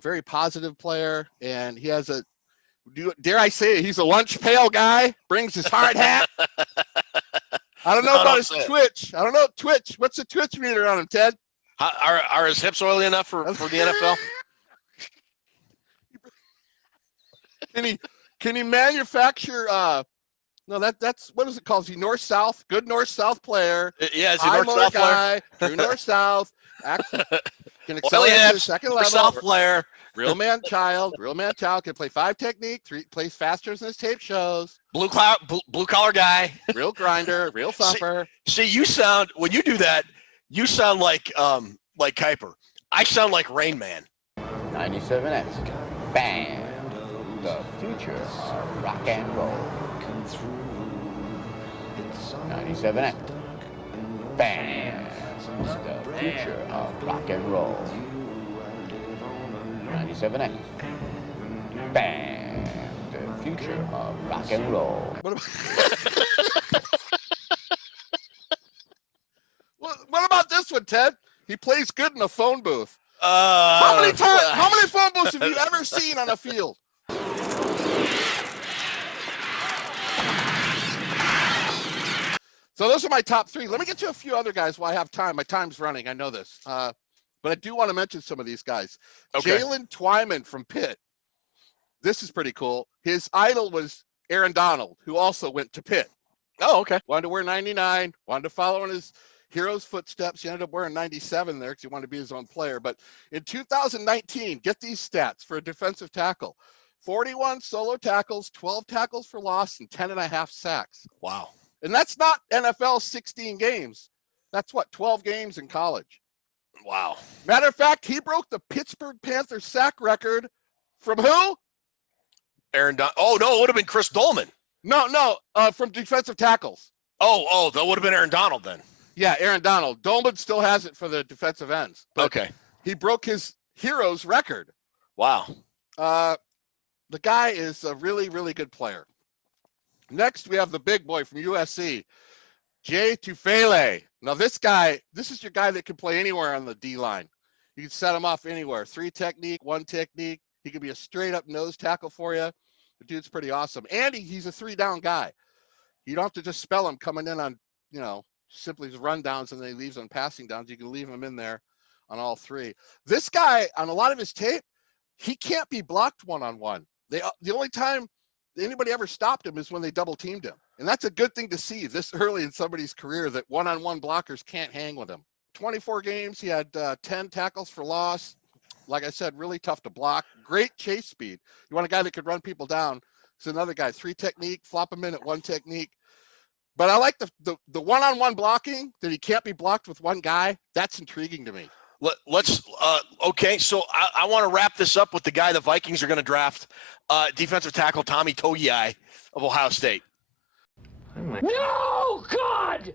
very positive player, and he has dare I say it, he's a lunch pail guy, brings his hard hat. I don't know about his twitch. I don't know twitch. What's the twitch meter on him, Ted? Are his hips oily enough for the NFL? Can he manufacture no, that's what is it called? Is he north-south? Good north-south player. Yeah, is he north-south player? True north-south. Can accelerate to the second level. South player. Real man child. Can play 5 technique, 3 plays faster than his tape shows. Blue collar guy. Real grinder, real thumper. See, you sound, when you do that, you sound like Kuiper. I sound like Rain Man. 97X. Bam. The future of rock and roll. 97X. Bam. The future of rock and roll. 97X. Bam. The future of rock and roll. What about this one, Ted? He plays good in a phone booth. How many phone booths have you ever seen on a field? So those are my top 3. Let me get to a few other guys while I have time. My time's running. I know this. But I do want to mention some of these guys. Okay. Jalen Twyman from Pitt. This is pretty cool. His idol was Aaron Donald, who also went to Pitt. Oh, okay. Wanted to wear 99, wanted to follow in his hero's footsteps. He ended up wearing 97 there because he wanted to be his own player. But in 2019, get these stats for a defensive tackle. 41 solo tackles, 12 tackles for loss, and 10.5 sacks. Wow. And that's not NFL 16 games. That's 12 games in college. Wow. Matter of fact, he broke the Pittsburgh Panthers sack record from who? Oh, no, it would have been Chris Dolman. No, from defensive tackles. Oh, that would have been Aaron Donald then. Yeah, Aaron Donald. Dolman still has it for the defensive ends. Okay. He broke his hero's record. Wow. The guy is a really, really good player. Next, we have the big boy from USC, Tufailay. Now, this is your guy that can play anywhere on the D-line. You can set him off anywhere. 3 technique, 1 technique. He could be a straight-up nose tackle for you. The dude's pretty awesome. And he's a 3-down guy. You don't have to just spell him coming in on, simply his rundowns and then he leaves on passing downs. You can leave him in there on all 3. This guy, on a lot of his tape, he can't be blocked one-on-one. The only time anybody ever stopped him is when they double teamed him. And that's a good thing to see this early in somebody's career, that one-on-one blockers can't hang with him. 24 games, he had 10 tackles for loss. Like I said, really tough to block. Great chase speed. You want a guy that could run people down. It's another guy, 3 technique, flop him in at 1 technique. But I like the one-on-one blocking, that he can't be blocked with one guy. That's intriguing to me. Okay, so I want to wrap this up with the guy the Vikings are going to draft, defensive tackle Tommy Togiai of Ohio State. No, God!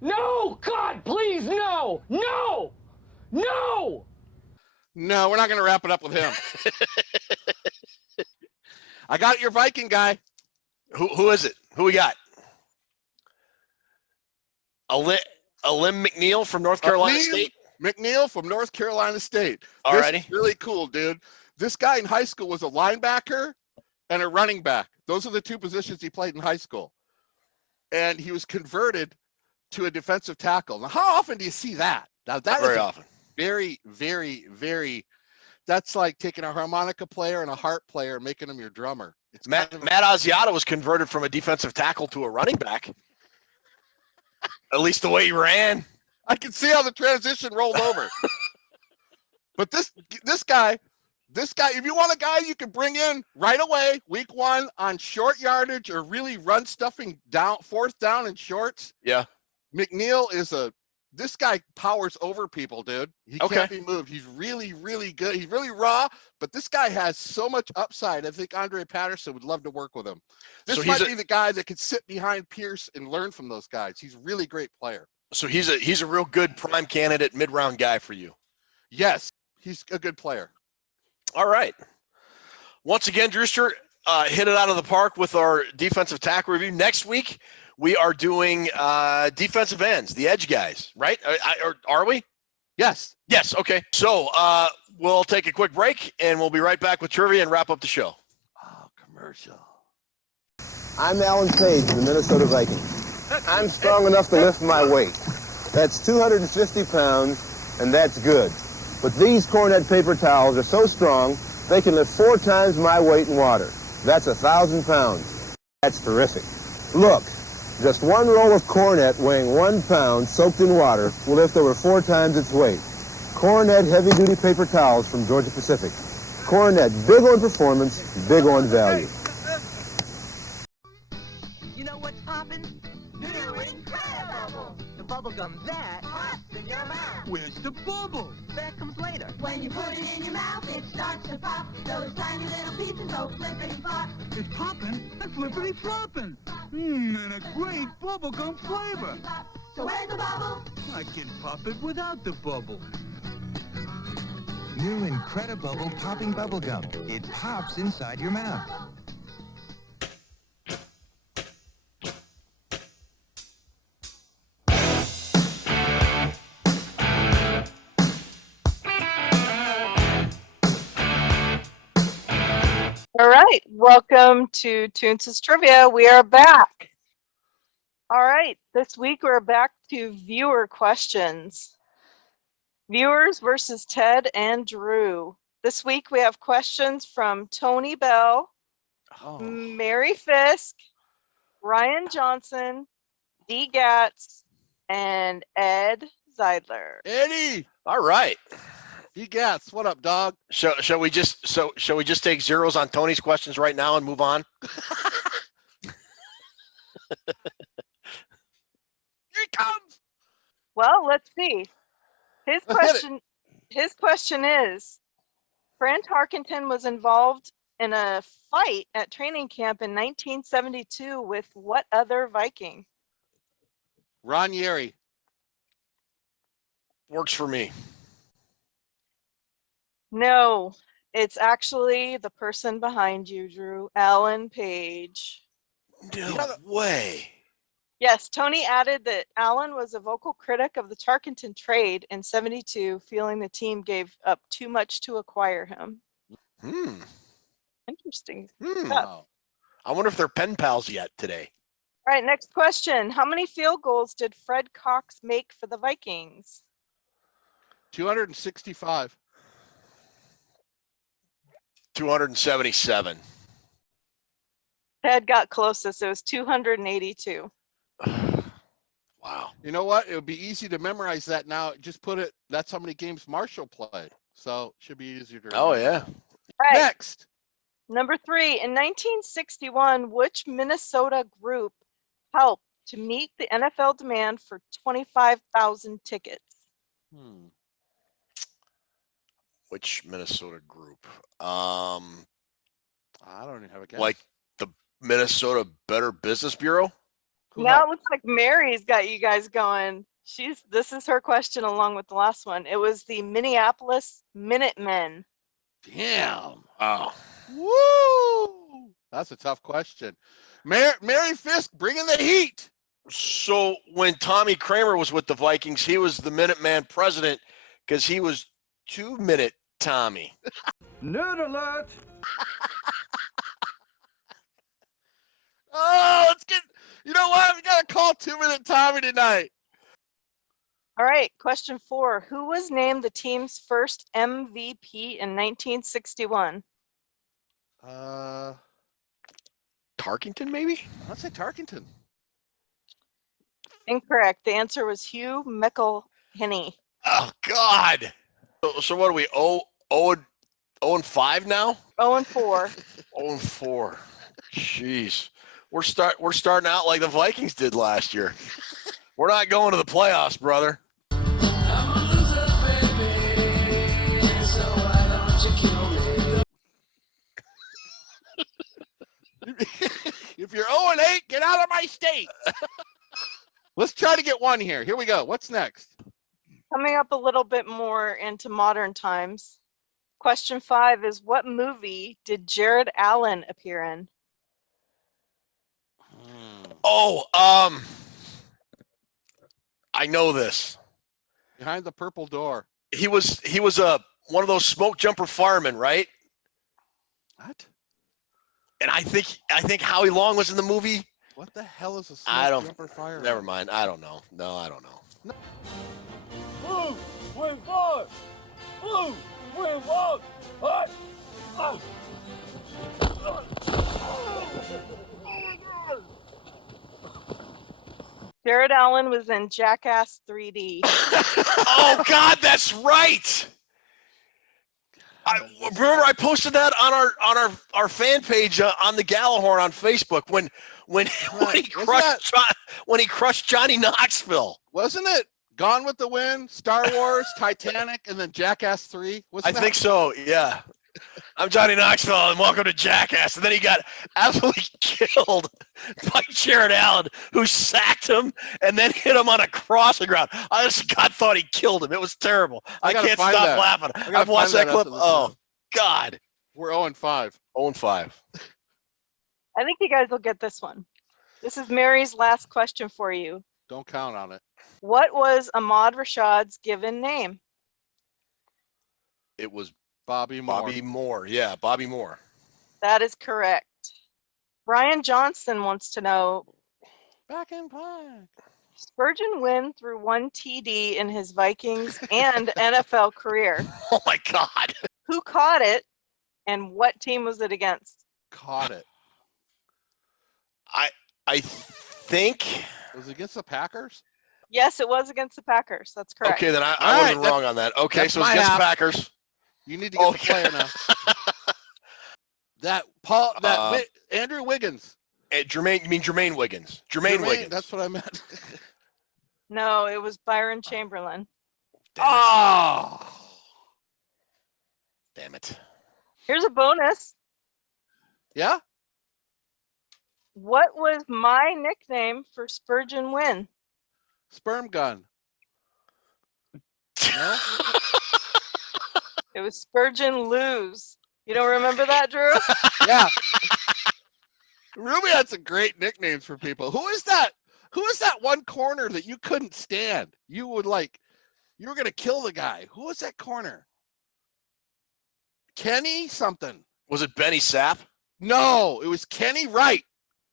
No, God, please, no! No! No! No, we're not going to wrap it up with him. I got your Viking guy. Who is it? Who we got? Alim McNeil from North Carolina State? McNeil from North Carolina State. Alrighty. Really cool, dude. This guy in high school was a linebacker and a running back. Those are the 2 positions he played in high school. And he was converted to a defensive tackle. Now, how often do you see that? Now, that very is often. Very, very, very. That's like taking a harmonica player and a harp player and making them your drummer. It's Matt Asiata was converted from a defensive tackle to a running back. At least the way he ran. I can see how the transition rolled over. But this guy, if you want a guy you can bring in right away, week 1 on short yardage or really run stuffing down, 4th down and shorts. Yeah. McNeil this guy powers over people, dude. He can't be moved. He's really, really good. He's really raw, but this guy has so much upside. I think Andre Patterson would love to work with him. This might be the guy that could sit behind Pierce and learn from those guys. He's a really great player. So he's a real good prime candidate, mid-round guy for you. Yes, he's a good player. All right. Once again, Drewster hit it out of the park with our defensive tackle review. Next week, we are doing defensive ends, the edge guys, right? Or are we? Yes. Yes. Okay. So we'll take a quick break, and we'll be right back with trivia and wrap up the show. Oh, commercial. I'm Alan Page of the Minnesota Vikings. I'm strong enough to lift my weight. That's 250 pounds, and that's good. But these Cornet paper towels are so strong, they can lift 4 times my weight in water. That's 1,000 pounds. That's terrific. Look, just one roll of Cornet weighing 1 pound soaked in water will lift over 4 times its weight. Cornet heavy-duty paper towels from Georgia Pacific. Cornet, big on performance, big on value. You know what's poppin'? New Incredible! The bubble gum that pops in your mouth. Where's the bubble? That comes later. When you put it in your mouth, it starts to pop. Those tiny little pieces go flippity flop. It's poppin' and flippity floppin'. And a great bubblegum flavor. So where's the bubble? I can pop it without the bubble. New Incredible Popping Bubblegum. It pops inside your mouth. All right, welcome to Toons' Trivia. We are back. All right, this week we're back to viewer questions. Viewers versus Ted and Drew. This week we have questions from Tony Bell, Mary Fisk, Ryan Johnson, D. Gatz, and Ed Zeidler. Eddie. All right. D. Gatz, what up, dog? Shall we just take zeros on Tony's questions right now and move on? Here he comes. Well, let's see. His Let's hit question is, Fran Tarkenton was involved in a fight at training camp in 1972 with what other Viking? Ron Yeri. Works for me. No, it's actually the person behind you, Drew, Alan Page. No way. Yes, Tony added that Alan was a vocal critic of the Tarkenton trade in 72, feeling the team gave up too much to acquire him. Interesting stuff. Wow. I wonder if they're pen pals yet today. All right, next question. How many field goals did Fred Cox make for the Vikings? 265. 277. Ted got closest. It was 282. Wow. You know what? It would be easy to memorize that now. Just put it, that's how many games Marshall played. So it should be easier to remember. Oh, yeah. All right. Next. Number 3, in 1961, which Minnesota group helped to meet the NFL demand for 25,000 tickets? Which Minnesota group? I don't even have a guess. Like the Minnesota Better Business Bureau? Now it looks like Mary's got you guys going. This is her question along with the last one. It was the Minneapolis Minutemen. Damn. Oh. Woo! That's a tough question. Mary Fisk bringing the heat. So when Tommy Kramer was with the Vikings, he was the Minuteman president because he was 2-minute Tommy. Nerd alert! Oh, let's get, you know what? We got to call 2-minute Tommy tonight. All right, question 4. Who was named the team's first MVP in 1961? Tarkenton, maybe? Let's say Tarkenton. Incorrect. The answer was Hugh McElhinney. Oh, God. So what are we, 0-5 now? 0-4. 0-4. Jeez. We're starting out like the Vikings did last year. We're not going to the playoffs, brother. If you're 0-8, get out of my state. Let's try to get one here. Here we go. What's next? Coming up a little bit more into modern times. Question 5 is, what movie did Jared Allen appear in? Oh, I know this. Behind the Purple Door. He was one of those smoke jumper firemen, right? What? And I think Howie Long was in the movie. What the hell is a I smoke don't. jumper fire? Never mind. I don't know. No, I don't know. Blue, win 4. Blue, win 1. Hut. Jared Allen was in Jackass 3D. Oh God, that's right. I remember I posted that on our fan page on the Gallahorn on Facebook when he crushed Johnny Knoxville. Wasn't it Gone with the Wind, Star Wars, Titanic, and then Jackass 3? I think so. Yeah. I'm Johnny Knoxville, and welcome to Jackass. And then he got absolutely killed by Jared Allen, who sacked him and then hit him on a crossing route. I just thought he killed him. It was terrible. I can't stop laughing. I've watched that clip. Oh, God. We're 0-5. 0-5. I think you guys will get this one. This is Mary's last question for you. Don't count on it. What was Ahmad Rashad's given name? It was Bobby Moore. Bobby Moore. Yeah, Bobby Moore. That is correct. Brian Johnson wants to know, back in black. Spurgeon Wynn threw 1 TD in his Vikings and NFL career. Oh my God. Who caught it and what team was it against? Caught it. I think. Was it against the Packers? Yes, it was against the Packers. That's correct. Okay, then I wasn't wrong on that. Okay, so it's against the Packers. You need to get the player now. Andrew Wiggins. Jermaine, you mean Jermaine Wiggins? Jermaine Wiggins. That's what I meant. No, it was Byron Chamberlain. Oh. Damn it. Here's a bonus. Yeah? What was my nickname for Spurgeon Wynn? Sperm gun. No? It was Spurgeon Lose. You don't remember that, Drew? Yeah. Ruby had some great nicknames for people. Who is that? Who is that one corner that you couldn't stand? You were going to kill the guy. Who was that corner? Kenny something. Was it Benny Sapp? No, it was Kenny Wright.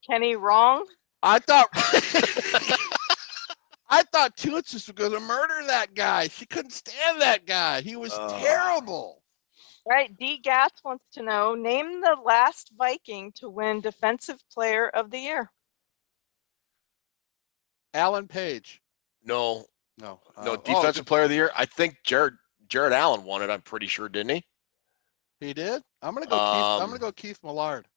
Kenny Wrong? I thought Toots was going to murder that guy. She couldn't stand that guy. He was terrible. All right, D. Gatz wants to know, name the last Viking to win Defensive Player of the Year. Alan Page. No. No. Defensive Player of the Year. I think Jared Allen won it. I'm pretty sure, didn't he? He did. I'm gonna go Keith Millard.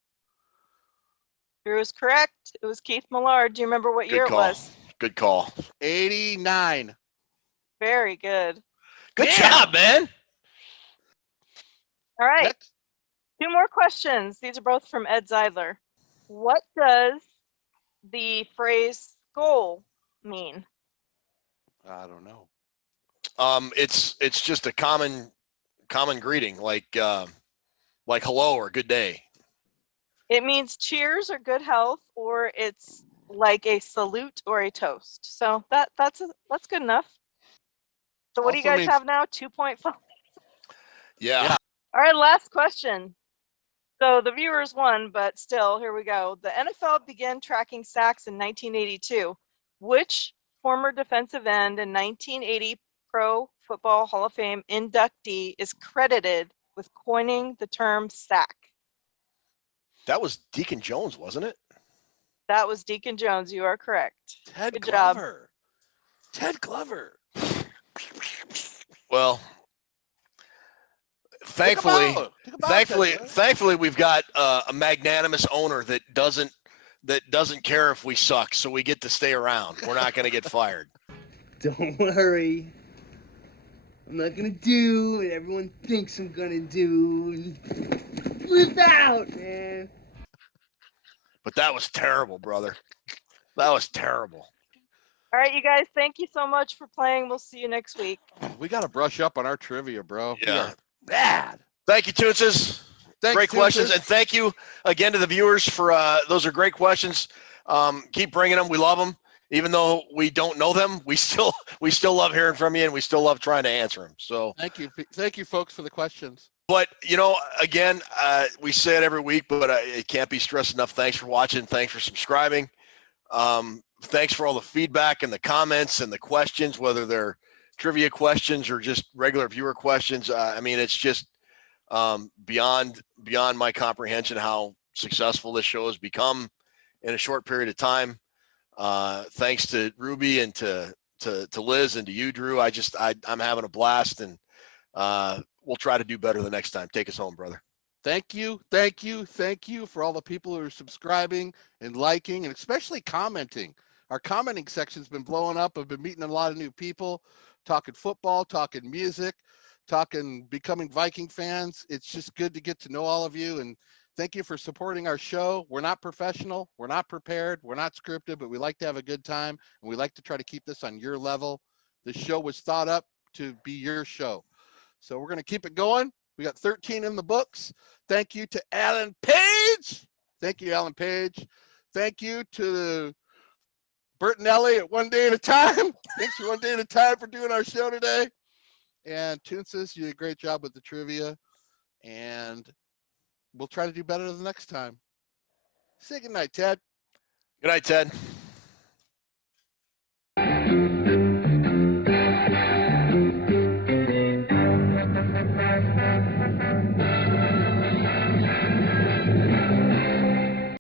Drew is correct. It was Keith Millard. Do you remember what year it was? Good call. 89. Very good. Good job, man. All right. 2 more questions. These are both from Ed Zeidler. What does the phrase SKOL mean? I don't know. It's just a common greeting, like hello or good day. It means cheers or good health, or it's like a salute or a toast. So that's good enough. So what do you guys have now? 2.5. Yeah. All right, last question. So the viewers won, but still, here we go. The NFL began tracking sacks in 1982. Which former defensive end and 1980 Pro Football Hall of Fame inductee is credited with coining the term sack? That was Deacon Jones, wasn't it? That was Deacon Jones. You are correct. Good Glover. Job. Ted Glover. Well, thankfully, we've got a magnanimous owner that doesn't care if we suck, so we get to stay around. We're not going to get fired. Don't worry. I'm not going to do what everyone thinks I'm going to do. Flip out, man. But that was terrible, brother. That was terrible. All right, you guys, thank you so much for playing. We'll see you next week. We got to brush up on our trivia, bro. Yeah. Bad. Thank you, Toonses. Great questions. And thank you again to the viewers for those are great questions. Keep bringing them. We love them. even though we don't know them, we still love hearing from you, and we still love trying to answer them. So thank you, folks, for the questions. But again, we say it every week, but it can't be stressed enough. Thanks for watching. Thanks for subscribing. Thanks for all the feedback and the comments and the questions, whether they're trivia questions or just regular viewer questions. I mean, it's just beyond my comprehension how successful this show has become in a short period of time. Thanks to Ruby and to Liz and to you, Drew. I'm having a blast, and we'll try to do better the next time. Take us home, brother. Thank you for all the people who are subscribing and liking, and especially commenting. Our commenting section's been blowing up. I've been meeting a lot of new people, talking football, talking music, talking becoming Viking fans. It's just good to get to know all of you, and thank you for supporting our show. We're not professional, we're not prepared, we're not scripted, but we like to have a good time, and we like to try to keep this on your level. The show was thought up to be your show. So we're going to keep it going. We got 13 in the books. Thank you to Alan Page. Thank you, Alan Page. Thank you to Bert and Ellie at One Day at a Time. Thanks for One Day at a Time for doing our show today. And Toonsis, you did a great job with the trivia. And we'll try to do better the next time. Say goodnight, Ted. Good night, Ted.